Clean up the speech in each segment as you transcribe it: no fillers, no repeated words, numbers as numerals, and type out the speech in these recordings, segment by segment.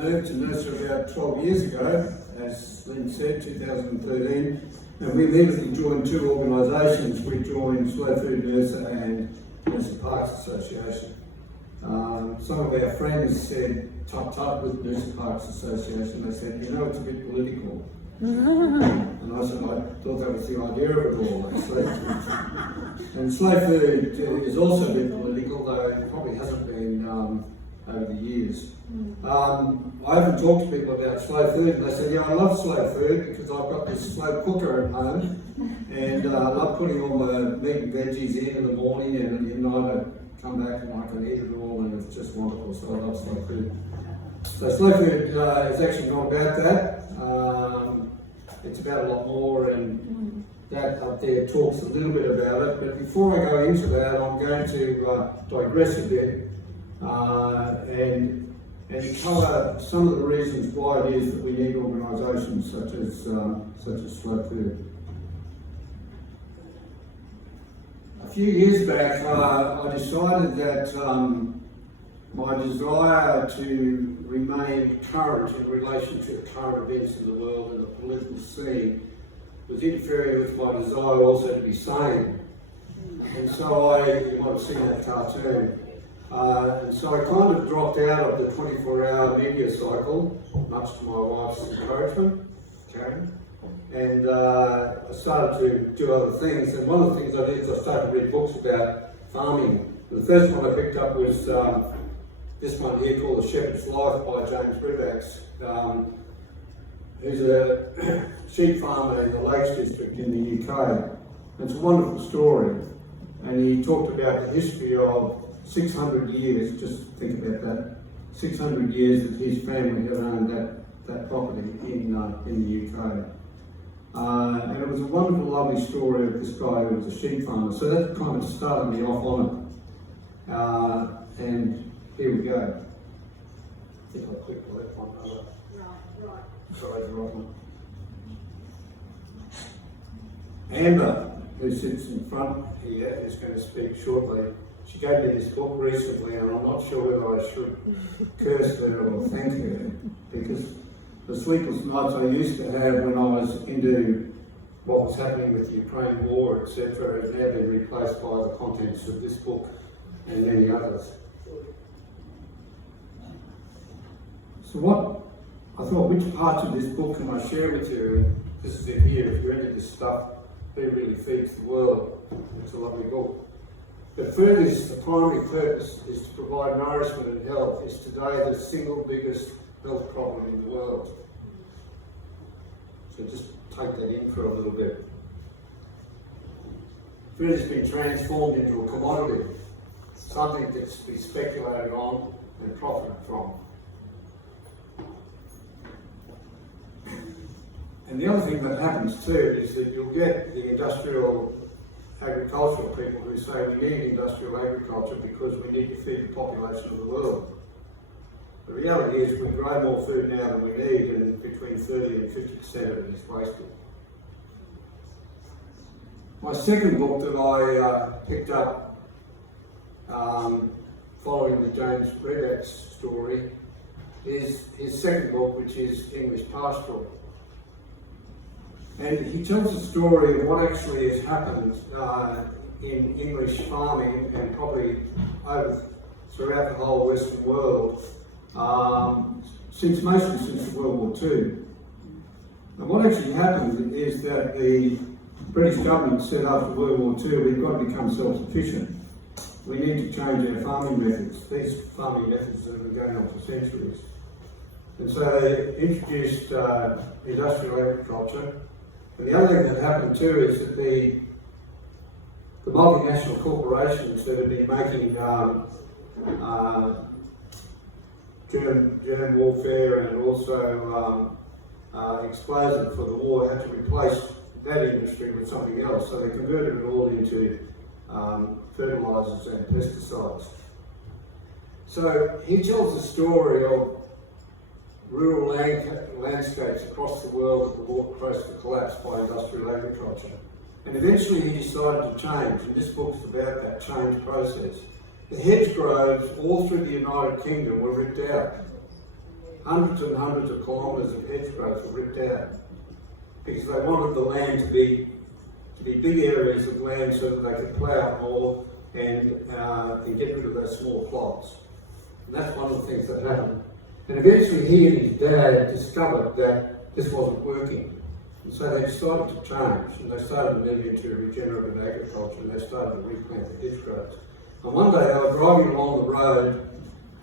I moved to Noosa about 12 years ago, as Lynn said, 2013, and we immediately joined two organisations. We joined Slow Food Noosa and Noosa Parks Association. Some of our friends said, tut with Noosa Parks Association. They said, you know, it's a bit political. And I said, I thought that was the idea of it all, actually. And slow food is also a bit political, though it probably hasn't been over the years. I often talk to people about slow food, and they say, yeah, I love slow food because I've got this slow cooker at home, and I love putting all my meat and veggies in the morning, and at night I come back and I can eat it all, and it's just wonderful. So I love slow food. So slow food is actually not about that. It's about a lot more, and that up there talks a little bit about it. But before I go into that, I'm going to digress a bit and cover some of the reasons why it is that we need organisations such as Slow Food. A few years back, I decided that my desire to remain current in relation to the current events in the world and the political scene was interfering with my desire also to be sane. And so you might have seen that cartoon. And so I kind of dropped out of the 24-hour media cycle, much to my wife's encouragement, Karen. And I started to do other things. And one of the things I did is I started to read books about farming. And the first one I picked up was this one here called The Shepherd's Life by James Bribacks, who's a sheep farmer in the Lakes District in the UK. It's a wonderful story. And he talked about the history of 600 years, just think about that, 600 years that his family had owned that property in the UK. And it was a wonderful, lovely story of this guy who was a sheep farmer. So that kind of started me off on it. And here we go. I think I'll click the left one over. Right. Sorry, the right one. Amber, who sits in front here, is going to speak shortly. She gave me this book recently, and I'm not sure whether I should curse her or thank her, because the sleepless nights I used to have when I was into what was happening with the Ukraine war, etc., have now been replaced by the contents of this book and many others. So I thought, which parts of this book can I share with you? This is it here. If you're into this stuff, it really feeds the world. It's a lovely book. But furthest, the primary purpose is to provide nourishment and health. Is today the single biggest health problem in the world. So just take that in for a little bit. Food has been transformed into a commodity, something that's to be speculated on and profited from. And the other thing that happens too is that you'll get the industrial agricultural people who say we need industrial agriculture because we need to feed the population of the world. The reality is we grow more food now than we need, and between 30 and 50% of it is wasted. My second book that I picked up following the James Bribacks story is his second book, which is English Pastoral. And he tells the story of what actually has happened in English farming and probably throughout the whole Western world mostly since World War II. And what actually happened is that the British government said after World War II, we've got to become self-sufficient. We need to change our farming methods. These farming methods have been going on for centuries. And so they introduced industrial agriculture. And the other thing that happened too is that the multinational corporations that have been making germ warfare and also explosive for the war had to replace that industry with something else. So they converted it all into fertilisers and pesticides. So he tells the story of rural landscapes across the world that were brought close to collapse by industrial agriculture. And eventually he decided to change, and this book's about that change process. The hedgerows all through the United Kingdom were ripped out. hundreds and hundreds of kilometres of hedge growth were ripped out because they wanted the land to be big areas of land so that they could plough more and get rid of those small plots. And that's one of the things that happened. And eventually he and his dad discovered that this wasn't working. And so they decided to change, and they started to move into regenerative agriculture, and they started to replant the hedge growth. And one day they were driving along the road,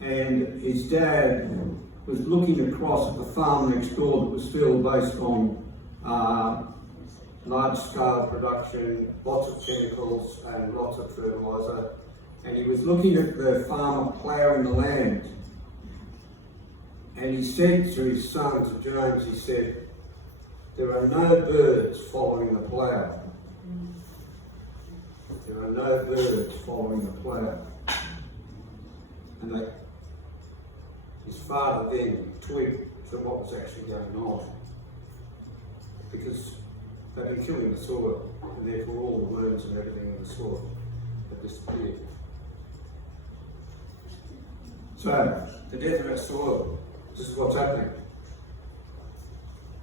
and his dad was looking across at the farm next door that was still based on large-scale production, lots of chemicals and lots of fertiliser. And he was looking at the farmer ploughing the land. And he said to his son, to James, he said, "There are no birds following the plough. There are no birds following the plough." And his father then twigged to what was actually going on, because they've been killing the soil, and therefore all the worms and everything in the soil have disappeared. So, the death of our soil, this is what's happening.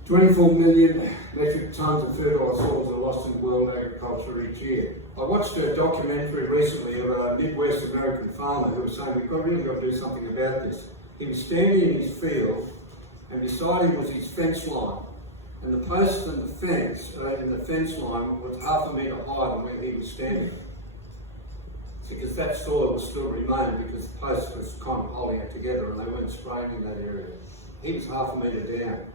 24 million metric tonnes of fertile soils are lost in world agriculture each year. I watched a documentary recently of a Midwest American farmer who was saying, we've really got to do something about this. He was standing in his field, and beside him was his fence line. And the posts and the fence, in the fence line, was half a metre higher than where he was standing. Because that soil was still remained because the post was kind of holding it together and they weren't spraying in that area. He was half a metre down.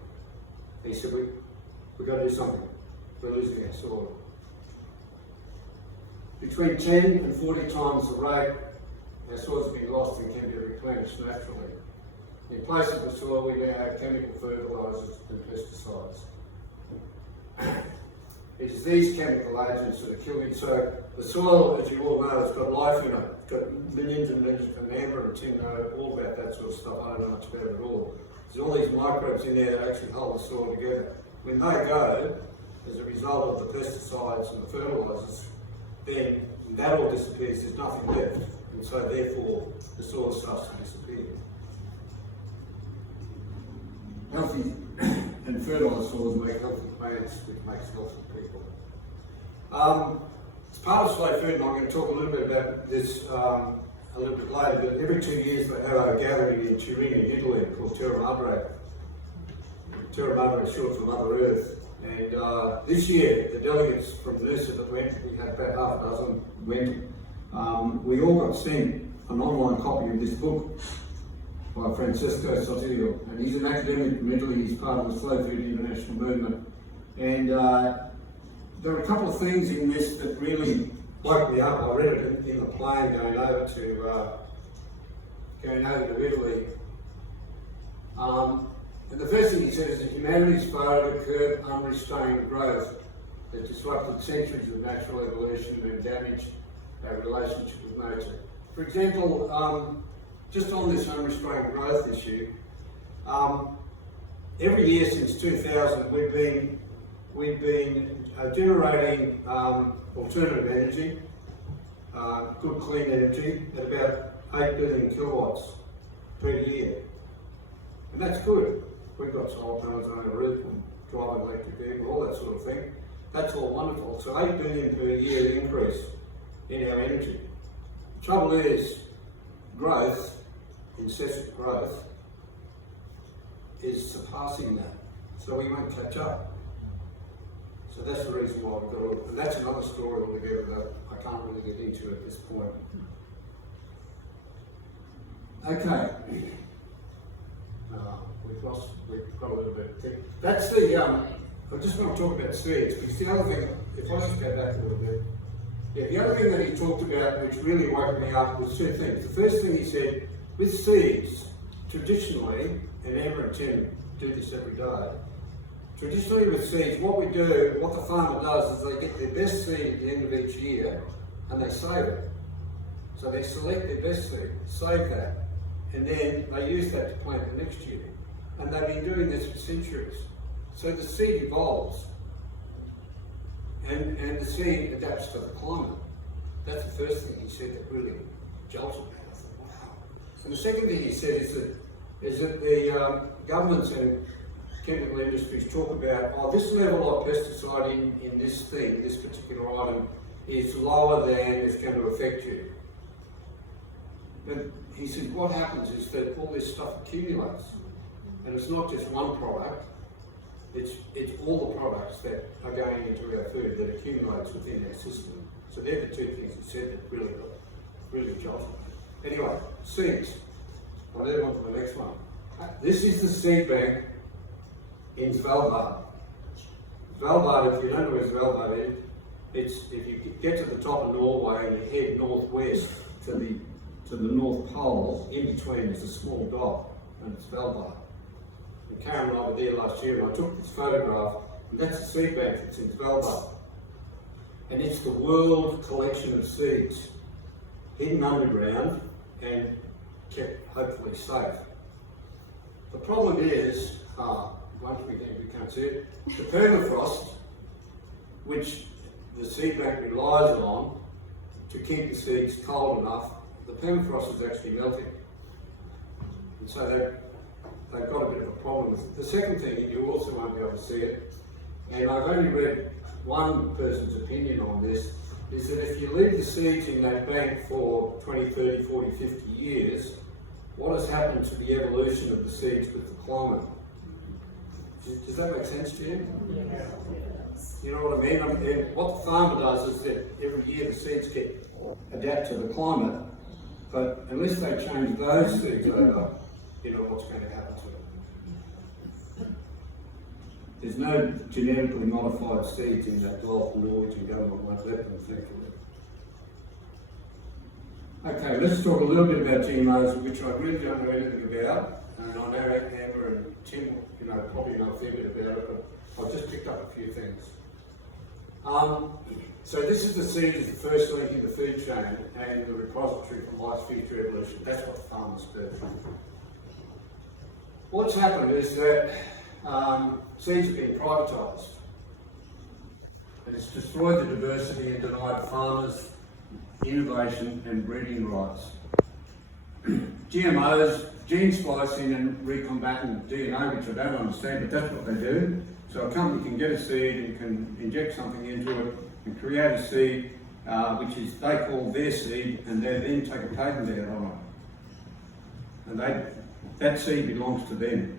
He said, we've got to do something. We're losing our soil. Between 10 and 40 times the rate, our soil's been lost and can be replenished naturally. In place of the soil, we now have chemical fertilisers and pesticides. It's these chemical agents that are killing. So the soil, as you all know, has got life in it. It's got millions and millions of amber and tin, all about that sort of stuff. I don't know much about it at all. There's all these microbes in there that actually hold the soil together. When they go, as a result of the pesticides and the fertilisers, then that all disappears, there's nothing left. And so therefore, the soil starts to disappear. Healthy and fertile soils make healthy plants, which makes healthy people. It's part of slow food, and I'm going to talk a little bit about this a little bit later, but every 2 years they have a gathering in Turin in Italy called Terra Madre. Terra Madre is short for Mother Earth. And this year, the delegates from Noosa that went, we had about half a dozen went, we all got sent an online copy of this book by Francesco Sotilio, and he's an academic from Italy. He's part of the Slow Food International movement, and there are a couple of things in this that really woke me up. I read it in the plane going over to Italy, and the first thing he says is that humanity's failure to curb unrestrained growth that disrupted centuries of natural evolution and damaged our relationship with nature. For example, just on this unrestrained growth issue, every year since 2000 we've been generating alternative energy, good clean energy at about 8 billion kilowatts per year. And that's good. We've got solar panels on our roof and drive an electric vehicle, all that sort of thing. That's all wonderful. So 8 billion per year increase in our energy. The trouble is, growth, incessant growth, is surpassing that. So we won't catch up. So that's the reason why we've got to, and that's another story altogether that I can't really get into at this point. Okay. We've got a little bit of thing. That's the, I just want to talk about seeds, because the other thing, if I just go back a little bit, the other thing that he talked about which really woke me up was two things. The first thing he said, with seeds, traditionally, and Amber and Tim do this every day, traditionally with seeds, what the farmer does is they get their best seed at the end of each year and they save it. So they select their best seed, save that, and then they use that to plant the next year. And they've been doing this for centuries. So the seed evolves, and the seed adapts to the climate. That's the first thing he said that really jolted me. I thought, wow. And the second thing he said is that is that the governments and chemical industries talk about, oh, this level of pesticide in this thing, this particular item, is lower than it's going to affect you. But he said what happens is that all this stuff accumulates. And it's not just one product, it's all the products that are going into our food that accumulates within our system. So they're the two things he said that really jolted me. Anyway, seeds. I'll move on to the next one. This is the seed bank in Svalbard. Svalbard, if you don't know where Svalbard is, it's if you get to the top of Norway and you head northwest to the North Pole, in between is a small dot, and it's Svalbard. And Karen and I were there last year, and I took this photograph, and that's a seed bank that's in Svalbard. And it's the world collection of seeds, hidden underground and kept hopefully safe. The problem is, once we can't see it, the permafrost, which the seed bank relies on to keep the seeds cold enough, the permafrost is actually melting. And so they've got a bit of a problem with it. The second thing, you also won't be able to see it, and I've only read one person's opinion on this, is that if you leave the seeds in that bank for 20, 30, 40, 50 years, what has happened to the evolution of the seeds with the climate? Does that make sense to you? Yes. You know what I mean? What the farmer does is that every year the seeds adapt to the climate, but unless they change those seeds over, you know what's going to happen to them. There's no genetically modified seeds in that Gulf Norwegian government won't let them, thankfully. Okay, let's talk a little bit about GMOs, which I really don't know anything about. And I know Amber and Tim, probably know a fair bit about it, but I've just picked up a few things. So this is the seed as the first link in the food chain and the repository for life's future evolution. That's what the farmers do. What's happened is that seeds have been privatised. And it's destroyed the diversity and denied farmers innovation and breeding rights. GMOs, gene splicing and recombinant DNA, which I don't understand, but that's what they do. So a company can get a seed and can inject something into it and create a seed, which is they call their seed, and they then take a patent out on it. And that seed belongs to them.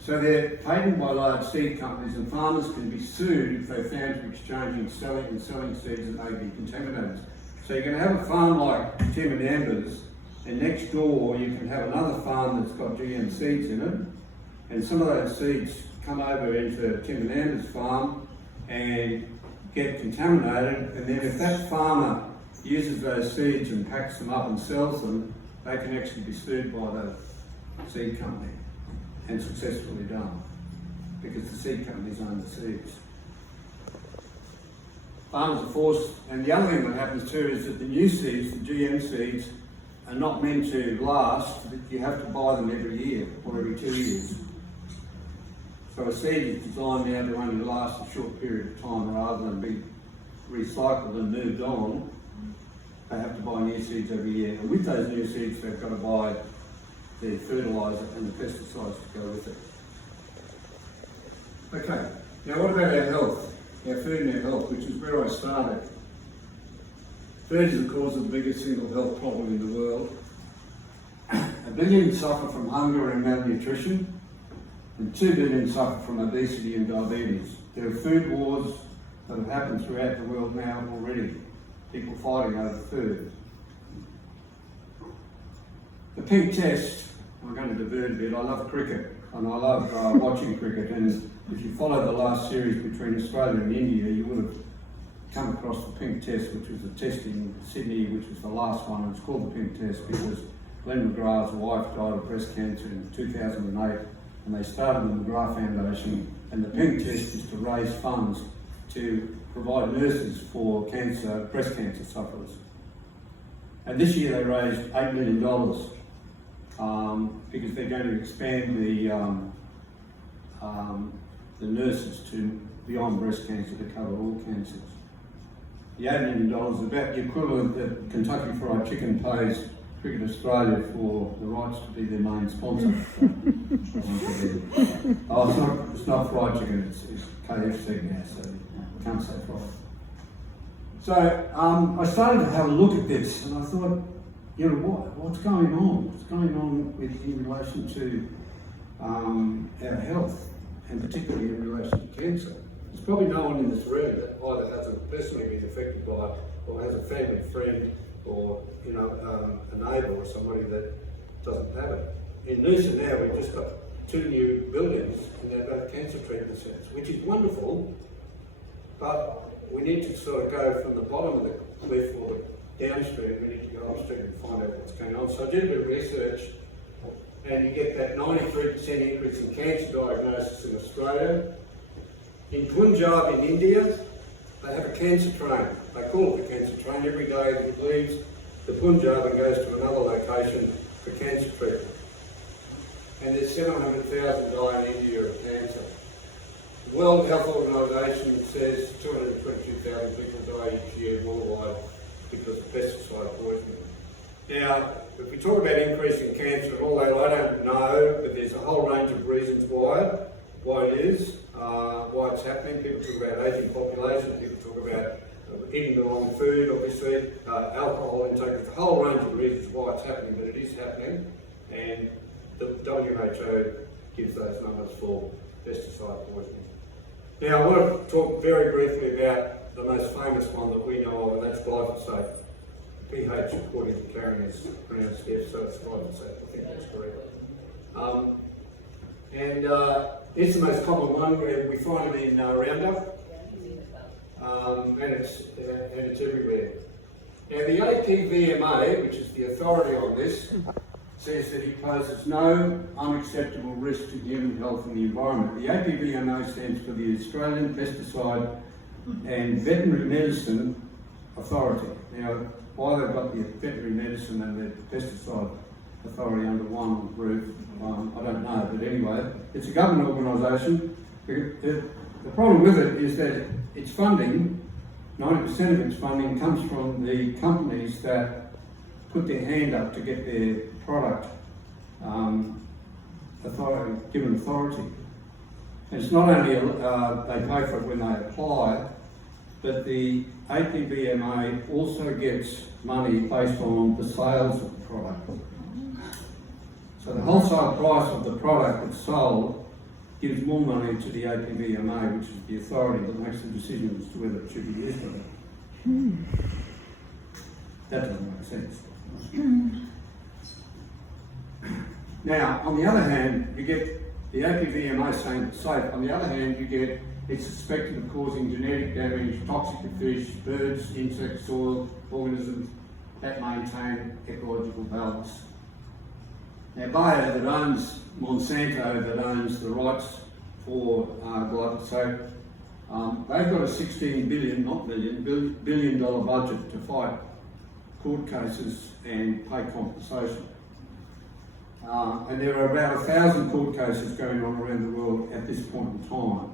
So they're patented by large seed companies, and farmers can be sued if they're found to be exchanging, selling seeds that may be contaminated. So you can have a farm like Tim and Amber's, and next door you can have another farm that's got GM seeds in it, and some of those seeds come over into Tim and Amber's farm and get contaminated, and then if that farmer uses those seeds and packs them up and sells them, they can actually be sued by the seed company, and successfully done, because the seed companies own the seeds. Farmers are forced, and the other thing that happens too is that the new seeds, the GM seeds, are not meant to last, that you have to buy them every year or every 2 years. So a seed is designed now to only last a short period of time rather than be recycled and moved on. They have to buy new seeds every year, and with those new seeds they've got to buy the fertiliser and the pesticides to go with it. Okay, now what about our health? Our food and our health, which is where I started. Food is the cause of the biggest single health problem in the world. 1 billion suffer from hunger and malnutrition, and 2 billion suffer from obesity and diabetes. There are food wars that have happened throughout the world now already. People fighting over food. The pink test, I'm going to divert a bit, I love cricket and I love watching cricket, and if you follow the last series between Australia and India, you would have come across the pink test, which was a test in Sydney, which was the last one. It's called the pink test because Glenn McGrath's wife died of breast cancer in 2008, and they started the McGrath Foundation, and the pink test is to raise funds to provide nurses for breast cancer sufferers. And this year they raised $8 million because they're going to expand the nurses to beyond breast cancer to cover all cancers. The $8 million is about the equivalent that Kentucky Fried Chicken pays Cricket Australia for the rights to be their main sponsor. It's not fried chicken, it's KFC now, so I can't say fried. So I started to have a look at this, and I thought, you know, what's going on? What's going on in relation to our health, and particularly in relation to cancer? There's probably no one in this room that either hasn't personally been affected by it, or has a family friend, or a neighbour or somebody that doesn't have it. In Noosa now, we've just got 2 new buildings, and they're both cancer treatment centres, which is wonderful, but we need to sort of go from the bottom of the cliff or the downstream. We need to go upstream and find out what's going on. So I did a bit of research, and you get that 93% increase in cancer diagnosis in Australia. In Punjab in India, they have a cancer train. They call it the cancer train. Every day it leaves the Punjab and goes to another location for cancer treatment. And there's 700,000 die in India of cancer. The World Health Organization says 222,000 people die each year worldwide because of pesticide poisoning. Now, if we talk about increasing cancer, although I don't know, but there's a whole range of reasons why it is, why it's happening. People talk about aging population, people talk about eating the wrong food, obviously, alcohol intake. There's a whole range of reasons why it's happening, but it is happening, and the WHO gives those numbers for pesticide poisoning. Now, I want to talk very briefly about the most famous one that we know of, and that's glyphosate. pH, according to Karen, is pronounced F, so it's glyphosate. I think that's correct. It's the most common one, where we find it in Roundup, and it's everywhere. Now, the APVMA, which is the authority on this, says that it poses no unacceptable risk to human health and the environment. The APVMA stands for the Australian Pesticide and Veterinary Medicine Authority. Now, why they've got the veterinary medicine and the pesticide authority under one roof, I don't know, but anyway, it's a government organisation. The problem with it is that its funding, 90% of its funding comes from the companies that put their hand up to get their product given authority. And it's not only they pay for it when they apply, but the APVMA also gets money based on the sales of the product. So the wholesale price of the product that's sold gives more money to the APVMA, which is the authority that makes the decision as to whether it should be used or not. That doesn't make sense. Now, on the other hand, you get the APVMA saying it's safe. On the other hand, you get it's suspected of causing genetic damage, toxic to fish, birds, insects, soil, organisms that maintain ecological balance. Now, Bayer, that owns Monsanto, that owns the rights for glyphosate, they've got a $16 billion, not million, billion dollar budget to fight court cases and pay compensation. And there are about 1,000 court cases going on around the world at this point in time.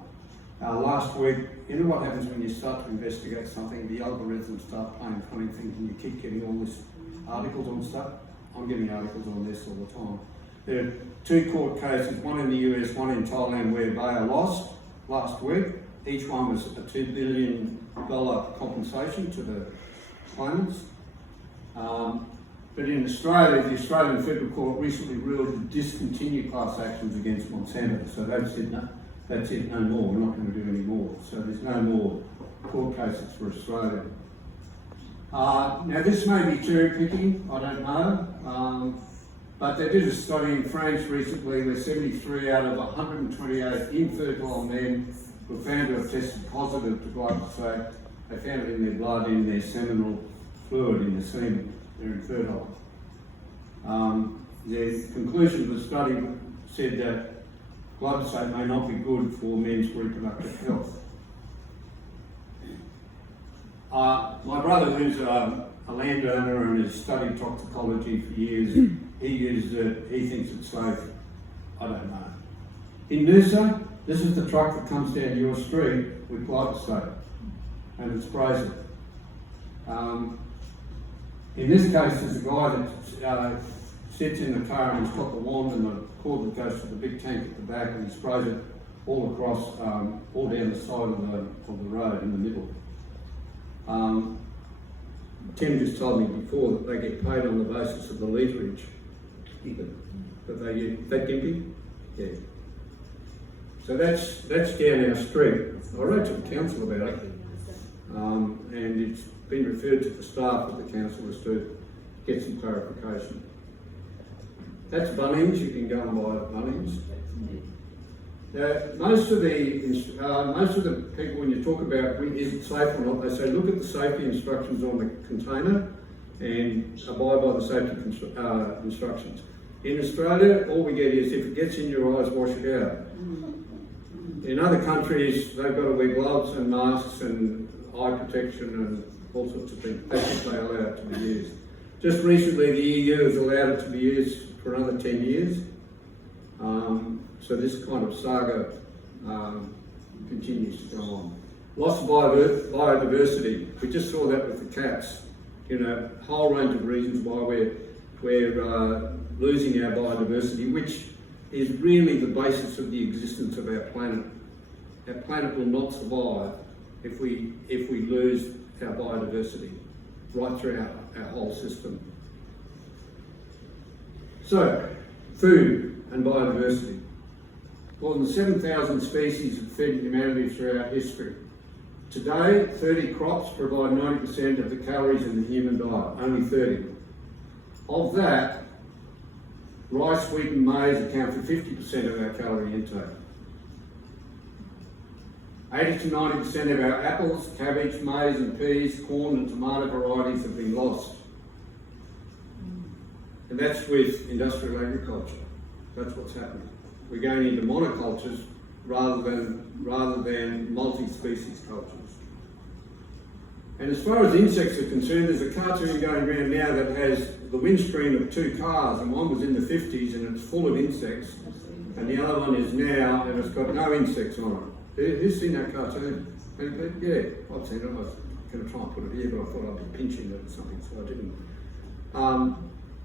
Last week, you know what happens when you start to investigate something, the algorithms start playing funny things and you keep getting all these articles on stuff. I'm getting articles on this all the time. There are 2 court cases, one in the US, one in Thailand, where Bayer lost last week. Each one was a $2 billion compensation to the claimants. But in Australia, the Australian Federal Court recently ruled to discontinue class actions against Monsanto. So they've said, no, that's it, no more, we're not going to do any more. So there's no more court cases for Australia. Now this may be cherry picking, I don't know, but they did a study in France recently where 73 out of 128 infertile men were found to have tested positive to glyphosate. They found it in their blood, in their seminal fluid, in their semen. They're infertile. The conclusion of the study said that glyphosate may not be good for men's reproductive health. My brother, who's a landowner and has studied toxicology for years, he uses it, he thinks it's safe. I don't know. In Noosa, this is the truck that comes down your street with glyphosate and it sprays it. In this case, there's a guy that sits in the car and he's got the wand and the cord that goes to the big tank at the back, and he sprays it all across, all down the side of the road in the middle. Tim just told me before that they get paid on the basis of the literage that they use. Is that Gimpy? Yeah. So that's down our street. I wrote to the council about it, and it's been referred to the staff of the council as to get some clarification. That's Bunnings. You can go and buy it at Bunnings. Most of the people, when you talk about is it safe or not, they say look at the safety instructions on the container and abide by the safety instructions. In Australia, all we get is if it gets in your eyes, wash it out. In other countries, they've got to wear gloves and masks and eye protection and all sorts of things. That's what they allow it to be used. Just recently, the EU has allowed it to be used for another 10 years. So this kind of saga continues to go on. Loss of biodiversity. We just saw that with the cats. You know, a whole range of reasons why we're losing our biodiversity, which is really the basis of the existence of our planet. Our planet will not survive if we lose our biodiversity right throughout our whole system. So, food and biodiversity. More than 7,000 species have fed humanity throughout history. Today, 30 crops provide 90% of the calories in the human diet, only 30. Of that, rice, wheat and maize account for 50% of our calorie intake. 80 to 90% of our apples, cabbage, maize and peas, corn and tomato varieties have been lost. And that's with industrial agriculture. That's what's happening. We're going into monocultures rather than multi-species cultures. And as far as insects are concerned, there's a cartoon going around now that has the windscreen of two cars, and one was in the 50s and it's full of insects, and the other one is now and it's got no insects on it. Who's seen that cartoon? Yeah, I've seen it. I was going to try and put it here, but I thought I'd be pinching it or something, so I didn't.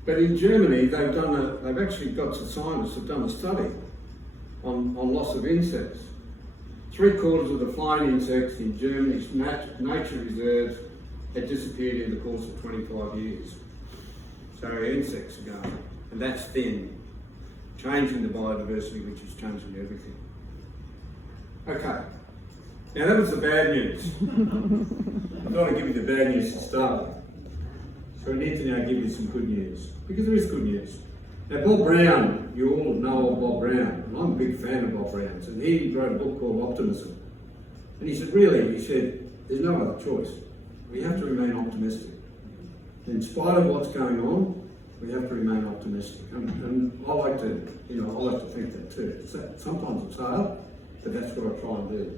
But in Germany, they've actually got some scientists have done a study on loss of insects. 3/4 of the flying insects in Germany's nature reserves had disappeared in the course of 25 years. So our insects are going, and that's then changing the biodiversity, which is changing everything. Okay, now that was the bad news. I thought I'd give you the bad news to start with. So I need to now give you some good news, because there is good news. Now Bob Brown, you all know of Bob Brown, and I'm a big fan of Bob Brown's, and he wrote a book called Optimism. And he said, really, he said, there's no other choice. We have to remain optimistic. In spite of what's going on, we have to remain optimistic. And I like to think that too. Sometimes it's hard, but that's what I try and do.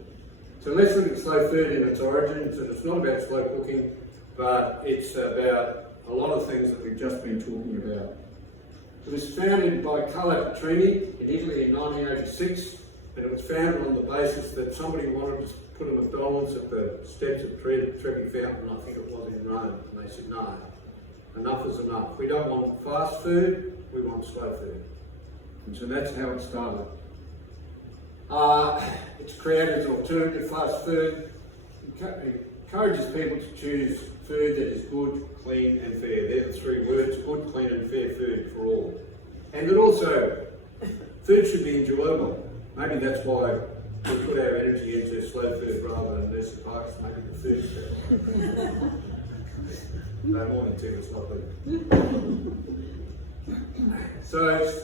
So let's look at slow food in its origins, and it's not about slow cooking, but it's about a lot of things that we've just been talking about. It was founded by Carlo Petrini in Italy in 1986, and it was founded on the basis that somebody wanted to put a McDonald's at the steps of Trevi Fountain, I think it was in Rome, and they said, no, enough is enough. We don't want fast food, we want slow food. And so that's how it started. It's created an alternative to fast food. It encourages people to choose food that is good, clean and fair. They're the three words, good, clean and fair food for all. And that also, food should be enjoyable. Maybe that's why we put our energy into slow food rather than nursery parks. Maybe the food's better. No morning tea was not good. So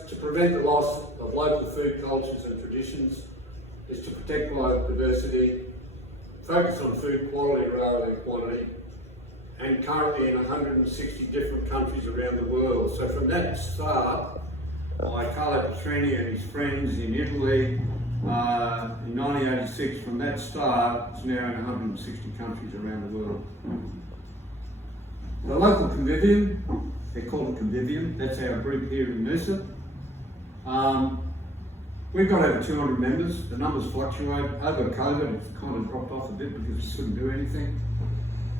to prevent the loss of local food cultures and traditions is to protect biodiversity, focus on food quality rather than quantity, and currently in 160 different countries around the world. So from that start, by Carlo Petrini and his friends in Italy, in 1986, from that start, it's now in 160 countries around the world. The local convivium, they're called a convivium, that's our group here in Noosa. We've got over 200 members. The numbers fluctuate. Over COVID, it's kind of dropped off a bit because we couldn't do anything.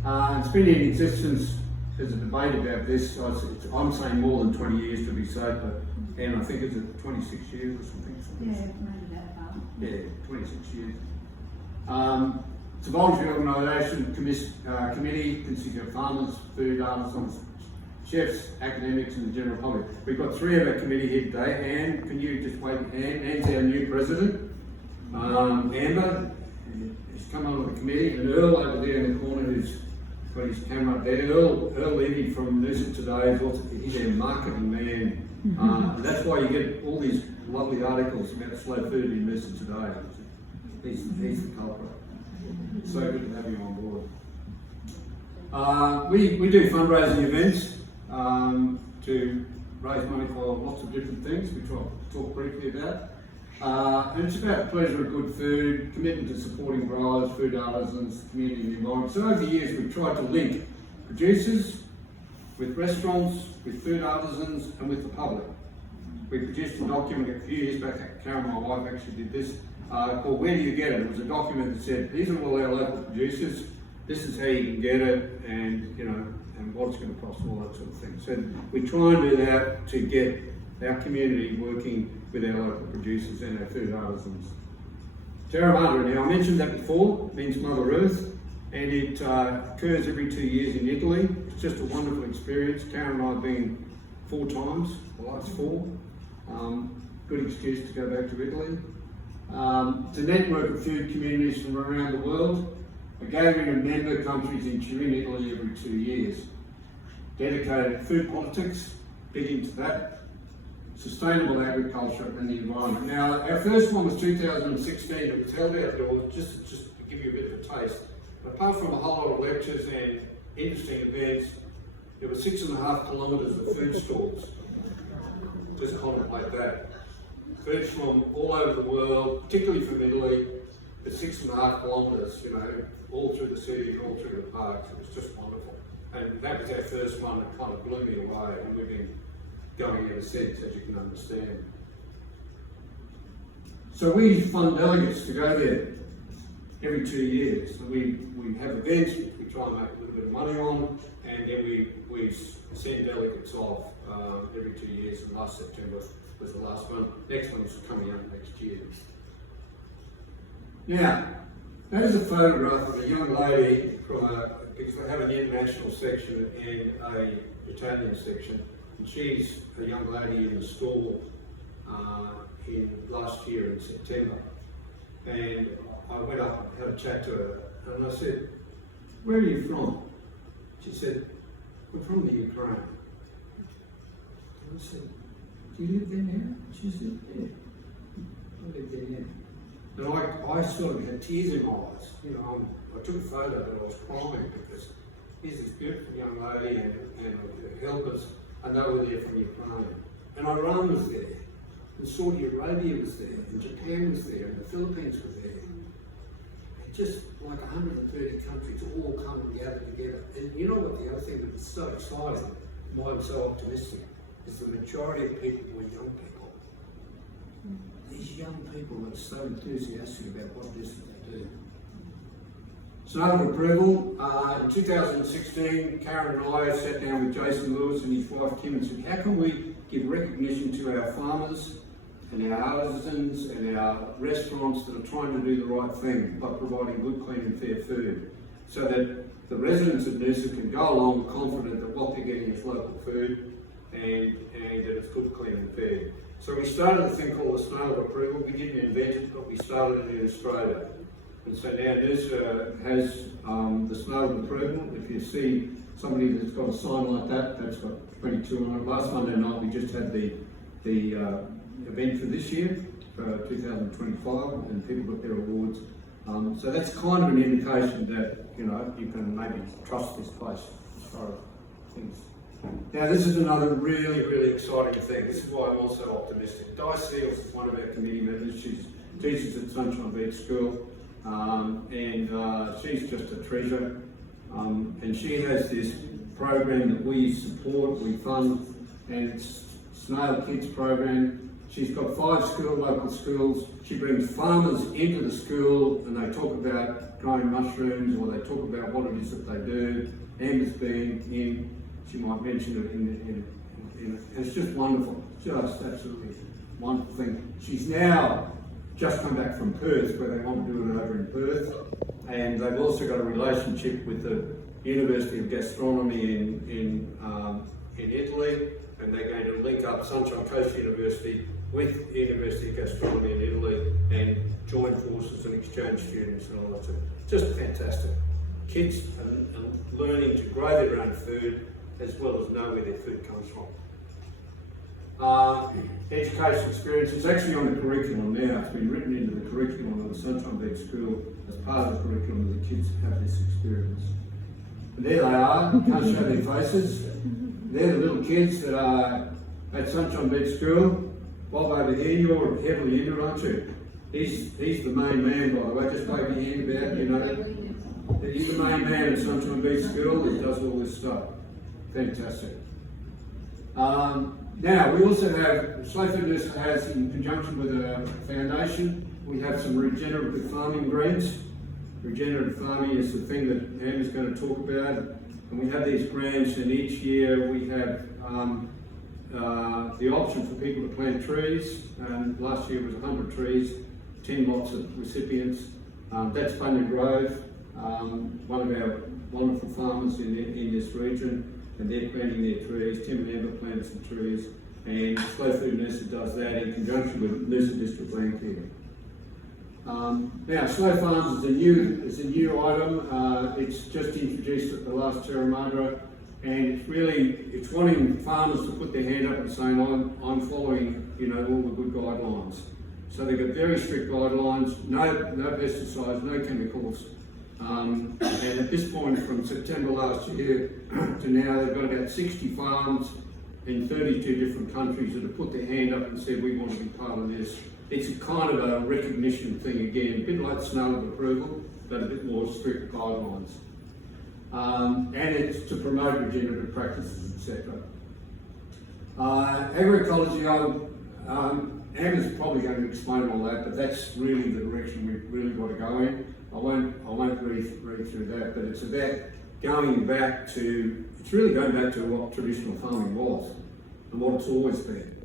It's been in existence there's a debate about this. I'm saying more than 20 years to be safe, and I think it's 26 years or something. Yeah, maybe that far. Yeah, 26 years. It's a voluntary organisation, committee consisting of farmers, food artisans, chefs, academics and the general public. We've got three of our committee here today. Anne, can you just wait? Anne's our new president. Amber, he's come on with the committee, and Earl over there in the corner who's got his camera up there. Earl Levy from Noosa Today is also he's our marketing man. And that's why you get all these lovely articles about slow food in Noosa Today. He's the culprit. So good to have you on board. We do fundraising events to raise money for lots of different things, which I'll talk briefly about. And it's about the pleasure of good food, commitment to supporting growers, food artisans, community and environment. So over the years we've tried to link producers with restaurants, with food artisans and with the public. We produced a document a few years back, Karen, my wife, actually did this, called Where Do You Get It? It was a document that said, these are all our local producers, this is how you can get it, and and what it's going to cost, all that sort of thing. So we try and do that to get our community working with our local producers and our food artisans. Terra Madre, now I mentioned that before, it means Mother Earth, and it occurs every 2 years in Italy. It's just a wonderful experience. Karen and I have been 4 times, the last 4. Good excuse to go back to Italy. It's a network of food communities from around the world. A gathering of member countries in Turin, Italy every 2 years. Dedicated to food politics, big into that. Sustainable agriculture and the environment. Now, our first one was 2016. It was held outdoors, just to give you a bit of a taste. And apart from a whole lot of lectures and interesting events, there were 6.5 kilometres of food stalls. Just contemplate that. Foods from all over the world, particularly from Italy, but 6.5 kilometres, all through the city, all through the parks. It was just wonderful. And that was our first one that kind of blew me away. And we've been going ever since, as you can understand. So we fund delegates to go there every 2 years. So we have events which we try and make a little bit of money on, and then we send delegates off every 2 years, and last September was the last one. Next one is coming up next year. Now, that is a photograph of a young lady because they have an international section and an Italian section. And she's a young lady in the stall last year in September. And I went up and had a chat to her, and I said, "Where are you from?" She said, "We're from the Ukraine." And I said, "Do you live there now?" She said, "Yeah, I live there now." And I sort of had tears in my eyes. I took a photo, but I was crying because here's this beautiful young lady and her helpers. And they were there from Ukraine. And Iran was there, and Saudi Arabia was there, and Japan was there, and the Philippines were there. And just like 130 countries all come together. And you know what, the other thing that was so exciting, why I'm so optimistic, is the majority of people were young people. These young people are so enthusiastic about what it is that they do. Snow of approval. In 2016, Karen and I sat down with Jason Lewis and his wife Kim and said, how can we give recognition to our farmers and our artisans and our restaurants that are trying to do the right thing by providing good, clean and fair food, so that the residents of Noosa can go along confident that what they're getting is local food and that it's good, clean and fair. So we started a thing called the Snow of Approval. We didn't invent it, but we started it in Australia. And so now Noosa has the Snow of Approval. If you see somebody that's got a sign like that, that's got 22 on it. Last Monday night we just had the event for this year, for 2025, and people got their awards. So that's kind of an indication that you can maybe trust this place as far as things. Now this is another really, really exciting thing. This is why I'm also optimistic. Di Seals is one of our committee members. She teaches at Sunshine Beach School. And she's just a treasure, and she has this program that we support, we fund, and it's Snail Kids program. She's got 5 local schools. She brings farmers into the school and they talk about growing mushrooms, or they talk about what it is that they do. Amber's been in she might mention it in and it's just wonderful, just absolutely wonderful thing. She's now just come back from Perth, where they want to do it over in Perth, and they've also got a relationship with the University of Gastronomy in Italy, and they're going to link up Sunshine Coast University with the University of Gastronomy in Italy and join forces and exchange students and all that. Just fantastic. Kids are learning to grow their own food as well as know where their food comes from. Education experience is actually on the curriculum now. It's been written into the curriculum of the Sunshine Beach School as part of the curriculum that the kids have this experience. And there they are, you can't show their faces. They're the little kids that are at Sunshine Beach School. Bob over here, you're heavily into it, aren't you? He's the main man, by the way, just wave your hand about, you know. He's the main man at Sunshine Beach School that does all this stuff. Fantastic. Now, we also have, Slow Food has, in conjunction with a foundation, we have some regenerative farming grants. Regenerative farming is the thing that Anne is going to talk about. And we have these grants, and each year we have the option for people to plant trees. And last year was 100 trees, 10 lots of recipients. That's Bunya Grove, one of our wonderful farmers in this region. And they're planting their trees. Tim and Amber planted some trees, and Slow Food Noosa does that in conjunction with Noosa District Land Care. Now, Slow Farms is a new item. It's just introduced at the last Terra Madre, and it's wanting farmers to put their hand up and saying, I'm following, you know, all the good guidelines. So they've got very strict guidelines, no pesticides, no chemicals. And at this point, from September last year to now, they've got about 60 farms in 32 different countries that have put their hand up and said, we want to be part of this. It's a kind of a recognition thing again, a bit like snow of approval, but a bit more strict guidelines. And it's to promote regenerative practices, etc. Agroecology, Anna's probably going to explain all that, but that's really the direction we've really got to go in. I won't read through that, but it's about going back to, it's really going back to what traditional farming was and what it's always been.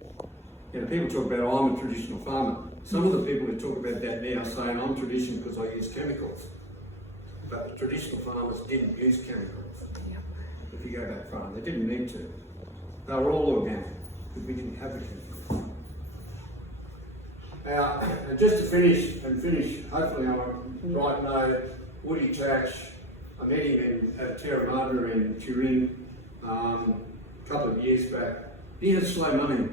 You know, people talk about, oh, I'm a traditional farmer. Some of the people who talk about that now saying, I'm traditional because I use chemicals. But the traditional farmers didn't use chemicals. Yep. If you go back far, they didn't need to. They were all organic because we didn't have the chemicals. Now, and just to finish, hopefully on a right note, Woody Tatch, I met him at Terra Madre in Turin a couple of years back. He has slow money.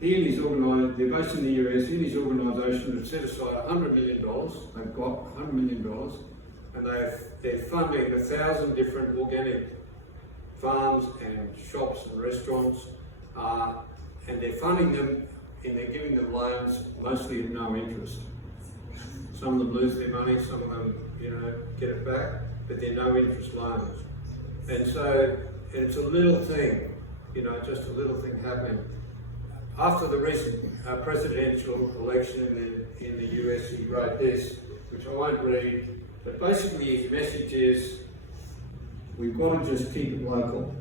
He and his organisation, they're based in the US, he and his organisation have set aside $100 million. They've got $100 million, and they're funding 1,000 different organic farms and shops and restaurants, and they're funding them, and they're giving them loans mostly at no interest. Some of them lose their money, some of them, you know, get it back, but they're no interest loans. And so, and it's a little thing, you know, just a little thing happening. After the recent presidential election in the US, he wrote this, which I won't read, but basically his message is, we've got to just keep it local.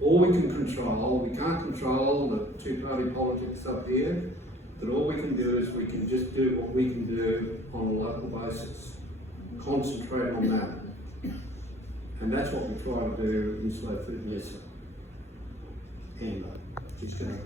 All we can control, we can't control the two-party politics up here, but all we can do is we can just do what we can do on a local basis. Concentrate on that. And that's what we try to do in Slow Food Noosa. And she's going to